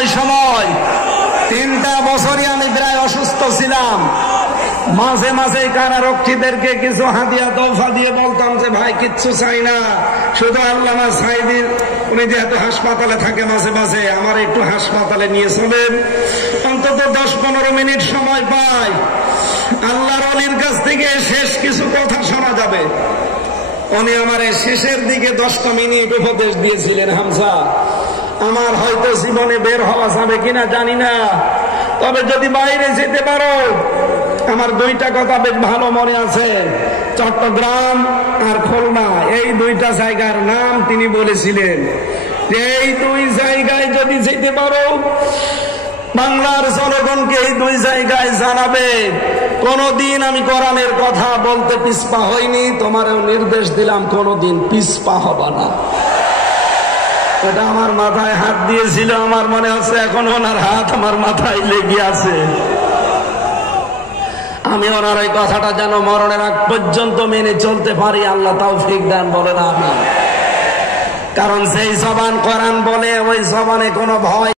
ওই সময় 3টা বছরই আমি প্রায় অসুস্থ ছিলাম। মাঝে মাঝে কারারক্ষীদেরকে কিছু হাদিয়া তোফা দিয়ে বলতাম যে ভাই কিচ্ছু চাই না, শুধু আল্লামা সাঈদীর উনি যেহেতু হাসপাতালে থাকে মাঝে মাঝে আমার একটু হাসপাতালে নিয়ে চলেন, অন্তত 10-15 মিনিট সময় পাই, আল্লাহর ওলির কাছ থেকে শেষ কিছু কথা শোনা যাবে। উনি আমার শেষের দিকে 10টা মিনিট উপদেশ দিয়েছিলেন, হামজা আমার হয়তো জীবনে বের হওয়া যাবে কিনা জানি না, তবে যদি বাইরে যেতে পারো, আমার 2টা কথা বেশ ভালো মনে আছে, চট্টগ্রাম আর খুলনা, এই 2টা জায়গার নাম তিনি বলেছিলেন। এই 2 জায়গায় যদি যেতে পারো, বাংলার জনগণকে এই 2 জায়গায় জানাবে কোনদিন আমি কোরআনের কথা বলতে পিছপা হইনি, তোমারও নির্দেশ দিলাম কোনদিন পিছপা হবা না। এটা আমার মাথায় হাত দিয়েছিল, আমার মনে হচ্ছে এখন ওনার হাত আমার মাথায় লেগে আছে। আমি ওনার ওই কথাটা যেন মরণের আগ পর্যন্ত মেনে চলতে পারি, আল্লাহ তৌফিক দান বলেন আমিন। কারণ যেই জবান কোরআন বলে ওই জবানে কোনো ভয়